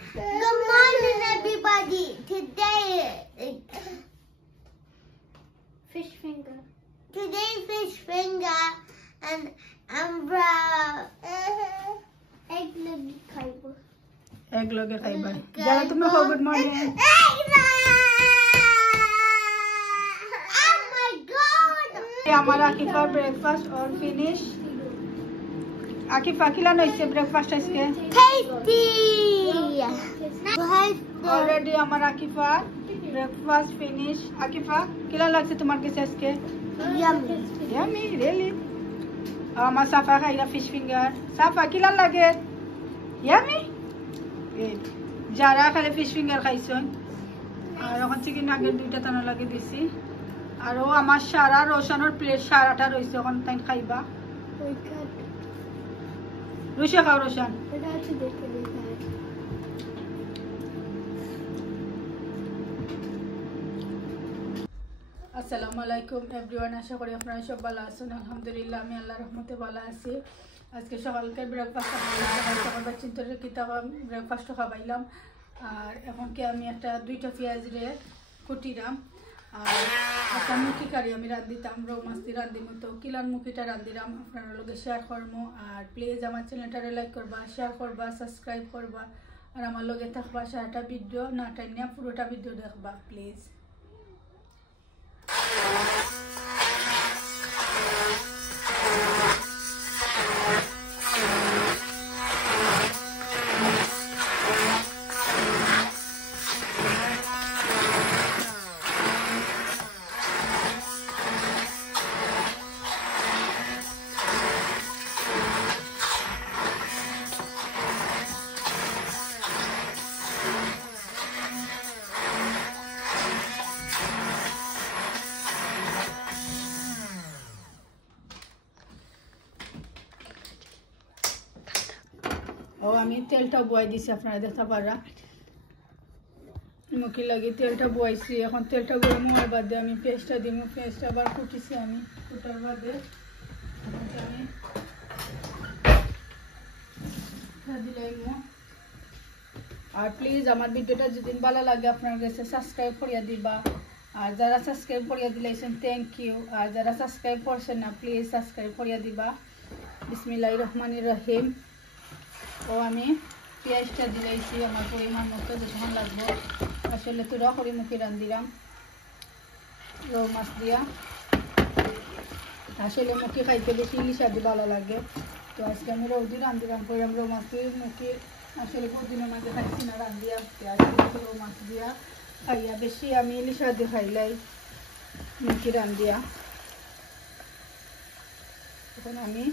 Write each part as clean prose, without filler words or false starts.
Good morning, everybody. Today is fish finger. Today's fish finger and egg lagi khaibo. Egg lagi khaibo. Jara tumi ho good morning. Oh my God! हमारा आकिफा ब्रेकफास्ट और फिनिश आकिफा खिला नो इससे ब्रेकफास्ट इसके Tasty. Already हमारा आकिफा ब्रेकफास्ट फिनिश आकिफा खिला लगसे तुम्हारे किसे इसके Yummy. यम्मी रियली हमारा साफा खाएगा फिश फिंगर साफा खिला लगे यम्मी जारा खाले फिश फिंगर खाइछन और এখন চিকেন নাগেট দুইটা তানো লাগে দিছি আর ও আমার সারা রোশনের প্লেট সারাটা রইছে এখন তাই খাইবা রুশা খাও রোশন আসসালামু আলাইকুম এভরিওয়ান আশা করি আপনারা সব ভালো আছেন আলহামদুলিল্লাহ আমি আল্লাহর রহমতে ভালো আছি আজকে সকালকে ব্রেকফাস্ট সকালবেলা চিন্তা করে কিতাব ব্রেকফাস্ট খাবাইলাম আর এখন কি আমি একটা দুইটা পেঁয়াজ রে কুটিরাম আর একটা মুখি কারি আমি রাঁধিতাম রৌ মাছ দিয়ে রাঁধিম তো কিলার মুখিটা রাঁধিলাম আপনারা লগে শেয়ার করবো আর প্লিজ আমার চ্যানেলটারে লাইক করবা শেয়ার করবা সাবস্ক্রাইব করবা আর আমার লগে থাকবা সারাটা ভিডিও না টাইনিয়া পুরোটা ভিডিও দেখবা প্লিজ ও আমি তেলটা বয়াই দিছি আপনারা দেখতে পারা মুখে লাগি তেলটা বয়াইছি এখন তেলটা গরম হওয়ার বাদে আমি পেস্টটা দিব পেস্টটা আবার কুটিছি আমি কুটার বাদে আমি দিলাম আর প্লিজ আমার ভিডিওটা যদি ভালো লাগে আপনার কাছে সাবস্ক্রাইব করিয়া দিবা আর যারা সাবস্ক্রাইব করিয়া দিলাইছেন থ্যাংক ইউ আর যারা সাবস্ক্রাইব করছেন না প্লিজ সাবস্ক্রাইব করিয়া দিবা বিসমিল্লাহির রহমানির রহিম ও আমি পেঁয়াজটা দিলাইছি আমার পরিমাণ মতো যখন লাগবো আসলে তুরা করে মুখে রান্ধিলাম রৌ মাছ দিয়া আসলে মুখে খাইতে বেশি ইলিশ আদি ভালো লাগে তো আজকে আমি রৌদি রান্ধিলাম পরিমাণ রৌ মাছ দিয়ে মুখে আসলে প্রতিদিনের মাঝে খাইছি না রান্ধিয়া পেঁয়াজ রৌ মাছ দিয়া খাইয়া বেশি আমি ইলিশ আদি খাইলাই মুখে রান্ধিয়া এখন আমি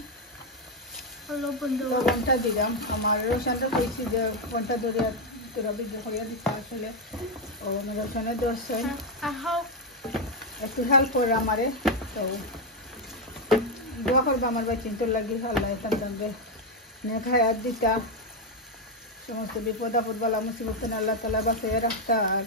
লবণটা দিলাম আমার রসুনটা কইছি যে ঘন্টা ধরে তোরা ভিডিও করিয়া দিচ্ছে আসলে ও রসুনের দর্শন একটু হেল্প করে আমারে তো দোয়া করবো আমার ভাই চিন্তার লাগি আল্লাহ তাদের খায়াত দিতা সমস্ত বিপদ আপদ বালা মুসিবত আল্লাহ তালা বাঁচিয়ে রাখতা আর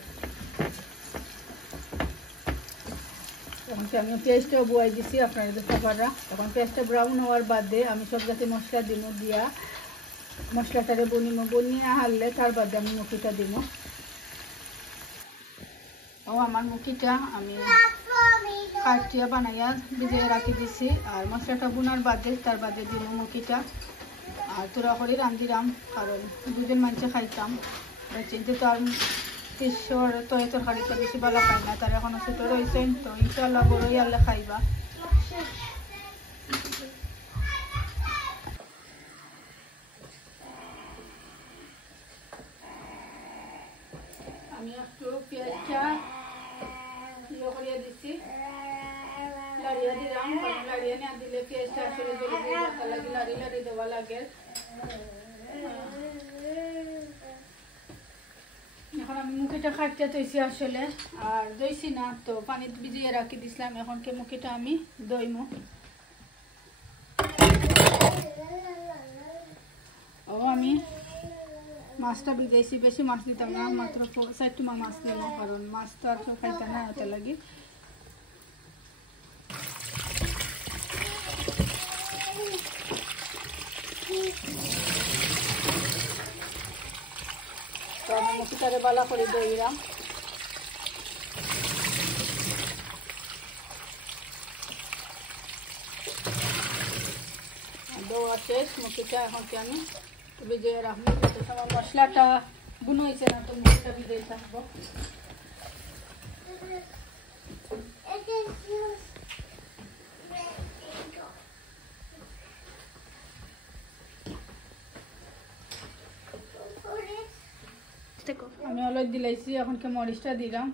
এখন আমি পেঁয়াজটাও বয়াই দিছি আপনারা দেখতে পারা এখন পেঁয়াজটা ব্রাউন হওয়ার বাদে আমি সব জাতীয় মশলা দিব দিয়া মশলাটারে বনিয়ে হারলে তার বাদে আমি মুখিটা দিব ও আমার মুখিটা আমি কাটিয়া বানাইয়া ভিজিয়ে রাখি দিছি আর মশলাটা বোনার বাদে তার বাদে দিব মুখিটা আর তোরা করে রান্ধিলাম কারণ দুদিন মানুষে খাইতাম চিনতে তো আর ঈশ্বর তো এই তরকারিটা বেশি ভালো খাই না তার এখনো ছোট রয়েছেন তো ইনশাল্লাহ বড়ই আল্লাহ খাইবা আমি একটু পেঁয়াজটা ইয়ে করিয়ে দিচ্ছি লাড়িয়ে দিলাম লাড়িয়ে না দিলে পেঁয়াজটা আসলে লাড়ি দেওয়া লাগে এখন আমি মুখিটা কাটতে তৈছি আসলে আর দইছি না তো পানিতে ভিজিয়ে রাখি দিছিলাম এখন কে মুখিটা আমি দইমু ও আমি মাছটা ভিজাইছি বেশি মাছ দিতাম না মাত্র 4-5 মাছ দিলাম কারণ মাছ তো আর কেউ খাইতে না ওটা লাগে তো আমি মুখিটারে বালা করে দইলাম। দোয়া শেষ, মুখিটা এখন কি আমি ভিজিয়ে রাখবো। যত সময় মশলাটা বুনো হয়েছে না, তো মুখিটা ভিজিয়ে থাকবো। আমি হলুদ দিলাইছি, এখন কি মরিচটা দিলাম,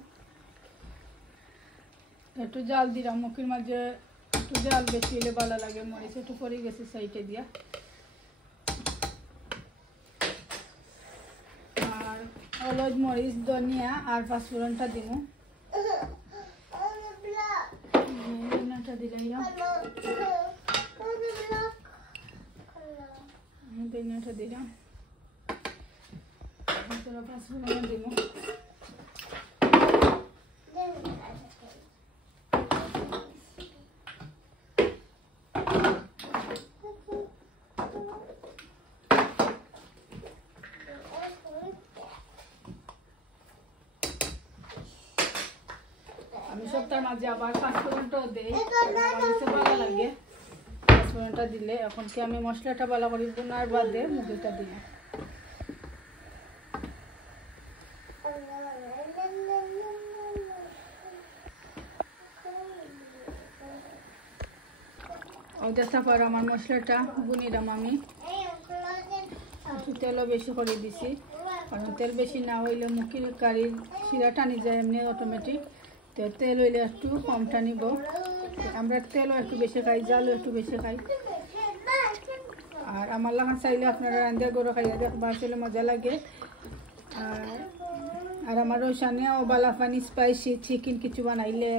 একটু জাল দিলাম। মুখির মাঝে একটু জাল বেশি হলে ভালো লাগে। মরিচ একটু পরে গেছে সাইডে দিয়া। আর হলুদ, মরিচ, ধনিয়া আর পাঁচফোড়নটা দিব। ধনিয়াটা দিলাম, ধনিয়াটা দিলাম, পাঁচফোড়ন দিব। আমি সপ্তাহের মাঝে আবার পাঁচফোড়নটাও দিই, ভালো লাগে পাঁচফোড়নটা দিলে। এখন কি আমি মশলাটা ভালো করে বোনার বাদে মুখিটা দিলাম। ওইটা তারপর আমার মশলাটা বুনিলাম। আমি একটু তেলও বেশি করে দিছি, কারণ তেল বেশি না হইলে মুখির কারির শিরা টানি যায় এমনি অটোমেটিক। তো তেল হইলে একটু কম টানিব। আমরা তেলও একটু বেশি খাই, জালও একটু বেশি খাই। আর আমার লাগান চাইলে আপনারা রান্না গরু খাইয়া দেখবা, আসলে মজা লাগে। আর আমার রোশানেও বালাফানি স্পাইসি চিকেন কিছু বানাইলে,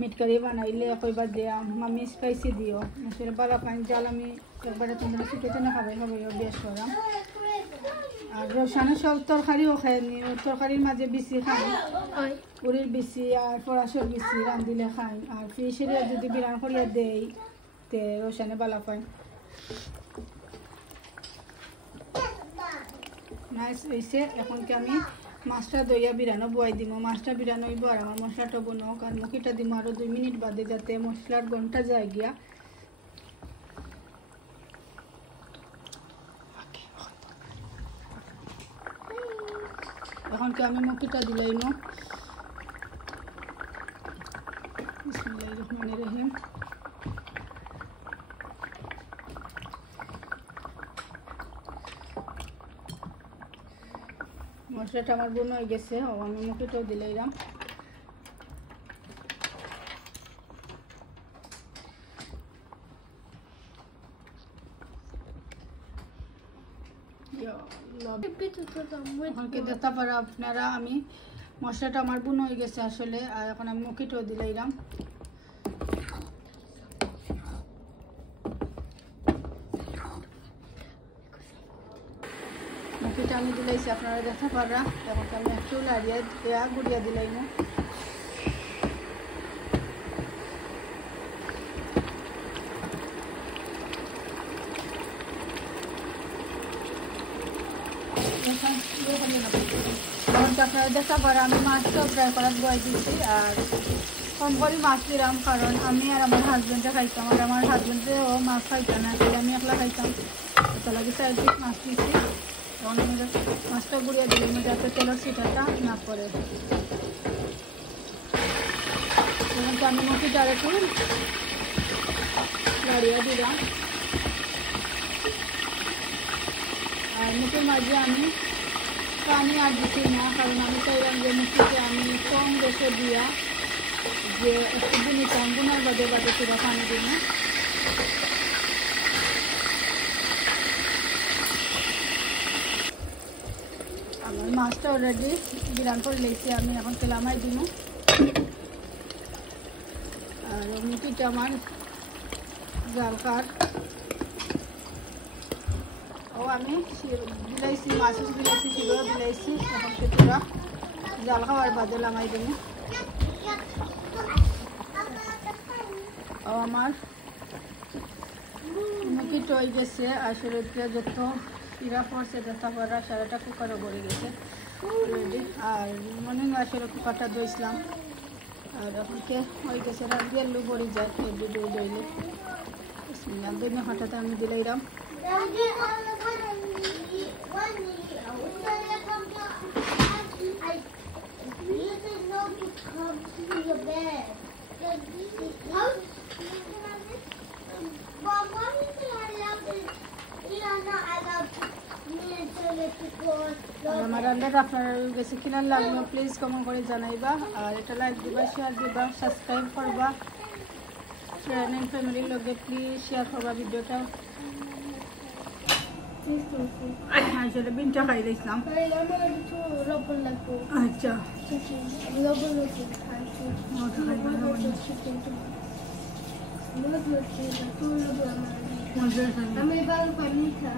মিট কারি বানাইলে কইবার দিয়া মামি স্পাইসি দিও। আসলে বালাফানি জাল আমি একবারে তোমরা ছুটেতে না খাবাই বেশ করাম। আর রোশানে সব তরকারিও খায়নি, তরকারির মাঝে বেশি খাই, পুরীর বেশি আর ফরাসর বেশি রান্ধিলে খাই। আর ফিশের যদি বিরান করিয়া দেই তে রোশানে বালাফাই নাইস হয়েছে। এখন কি আমি মাছটা দইয়া বিরানো বয়াই দিব। মাছটা বিরানো হইব আর আমার মশলাটা বনোক। আর মুখিটা দিব আরও 2 মিনিট বাদে, যাতে মশলার গন্ধটা যায় গিয়া। এখন কি আমি মুখিটা দিলাই নো। বিসমিল্লাহির রহমানির রহিম। মশলাটা আমার বোন হয়ে গেছে, আমি মুখিটাও দিলাম। আপনারা আমি মশলাটা আমার বোন হয়ে গেছে আসলে। আর এখন আমি মুখিটাও দিলাম। মুখিটা আমি দিলাইছি, আপনারা দেখতে পারা। এখন আমি একটু লাড়িয়া দেয়া গুড়িয়া দিলাইম। আপনারা দেখতে পারা আমি মাছটাও ফ্রাই করার বয় দিচ্ছি। আর কম করে মাছ দিলাম, কারণ আমি আর আমার হাজব্যান্ডে খাইতাম। আর আমার হাজব্যান্ডেও মাছ খাইতাম না, তাহলে আমি একলা খাইতাম। তাহলে চারিদিক মাছ দিচ্ছি। মাছটা গুড়িয়ে দিলাম যাতে তেলের ছিটাটা না পড়ে। এখন আমি মুখিটা একটু লাড়িয়ে দিলাম। আর মুখির মাঝে আমি পানি আর দিচ্ছি না, কারণ আমি চাইলাম যে মুখিতে আমি কম বেশি দিয়া যে একটু বুনিতাম, বুনার বাদে বাদে পুরো পানি দিব। আমার মাছটা অলরেডি বিরান করে লেগেছি, আমি এখন তেলামাই দিব। আর মুখিটা আমার জাল কাঠ ও আমি বিলাইছি, মাছ বিলাইছি, শিলও বিলাইছি। এখন পুরা জাল খাওয়ার বাদে লামাই দিব। ও আমার মুখিটা হয়ে গেছে। আসলে যত শিরা পড়ছে তারপর সারাটা কুকারও ভরে গেছে। রেডি। আর মনে আসলে কুকারটা ধুইছিলাম আর এখন কে হয়ে গেছে রাখি আলু ভরি যায় এডি দুই দইলে দুই হঠাৎ আমি দিলাইরাম। আমার রান্নাটা আপনার বেশি কিনার লাগলো প্লিজ কমেন্ট করে জানাইবা আর এটা লাইক দিবা শেয়ার দিবা সাবস্ক্রাইব করবা ফ্রেন্ড এন্ড ফ্যামিলির লগে প্লিজ শেয়ার করবা ভিডিওটা। আসলে বিনটা খাই দিয়েছিলাম। আচ্ছা আমি এবার পানি খা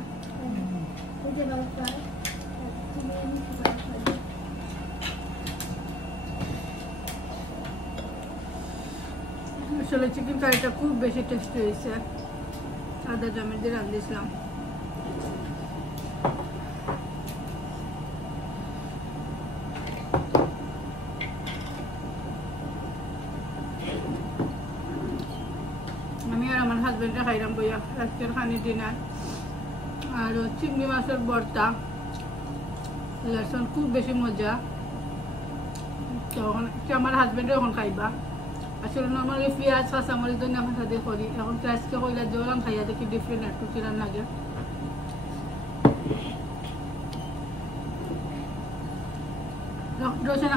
আসলে চিকেন কারিটা খুব বেশি টেস্টি হয়েছে। আদা জমি দিয়ে রাঁধিয়েছিলাম। আমি আর আমার হাজবেন্ডরা খাইলাম বইয়া আজকের খানি ডিনার। আর চিংড়ি মাছের ভর্তা লসুন খুব বেশি মজা। তখন আমার হাজবেন্ডও এখন খাইবা। আসলে নর্মালি পেঁয়াজ কাঁচামরিচ ধনিয়া পাতা দিয়ে করি, এখন পেঁয়াজকে কইলা জলান খাইয়া দেখি ডিফারেন্ট একটু কিরান লাগে। রসুন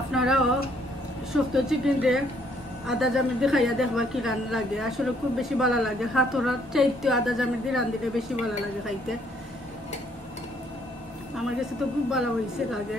আপনারাও শক্ত চিকেন দিয়ে আদা জামির দিয়ে খাইয়া দেখবা কি রান লাগে। আসলে খুব বেশি ভালো লাগে। হাতরা চাইতে আদা জামির দিয়ে রান্ধিলে বেশি ভালো লাগে খাইতে। আমার কাছে তো খুব ভালো হয়েছে লাগে।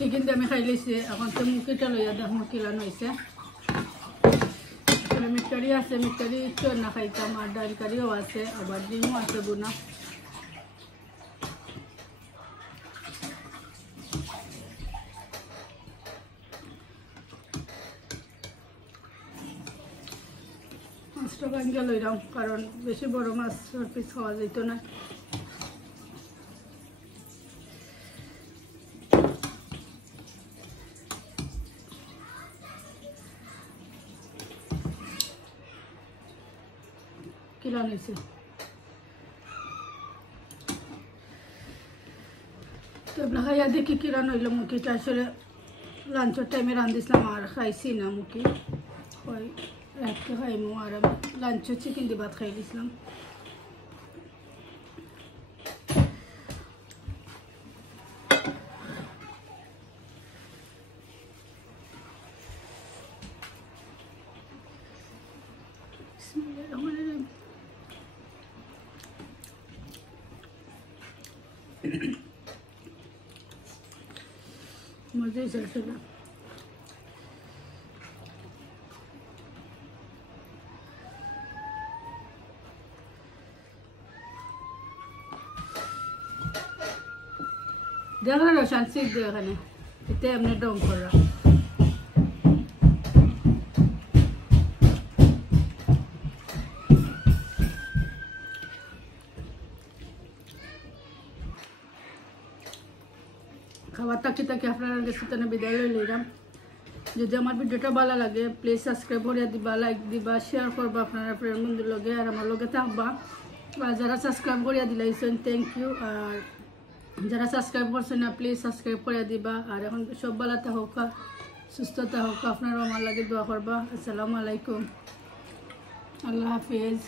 চিকেন দিয়ে আমি খাই লইছি। এখন তো মুখিটা লইয়া দেখ মুখি রান হয়েছে। মিটকারি আছে, মিটকারি চোর না খাইতাম। আর ডাল কারিও আছে, আবার ডিমও আছে বোনা। মাছটা ভাঙ্গা লইলাম কারণ বেশি বড় মাছ পিস খাওয়া যেত না। কিলা নিয়েছে তো আপনার খাইয়া দেখি কিরা নইল মুখিটা। আসলে লাঞ্চের টাইমে রাঁধিছিলাম আর খাইছি না মুখি। ওই রাতকে খাইমু আর আমি লাঞ্চে চিকেন দিয়ে ভাত খাই দিয়েছিলাম। মজাই চলছিল। দেখো রসান শিখ দিয়ে এখানে এতে এমনি ডং করা। খাবার তাকি তাকি আপনারা কাছে তো বিদায় লইলাম। যদি আমার ভিডিওটা ভালো লাগে প্লিজ সাবস্ক্রাইব করে দিবা, লাইক দিবা, শেয়ার করবা আপনারা ফ্রেন্ড বন্ধুর লগে। আর আমার লগে থাকবা। আর যারা সাবস্ক্রাইব করে দিলাইছেন থ্যাংক ইউ। আর যারা সাবস্ক্রাইব করছেন না প্লিজ সাবস্ক্রাইব করে দিবা। আর এখন সব ভালো থাকুক, সুস্থতা হোক। আপনারাও আমার লাগে দোয়া করবা। আসসালামু আলাইকুম, আল্লাহ হাফিজ।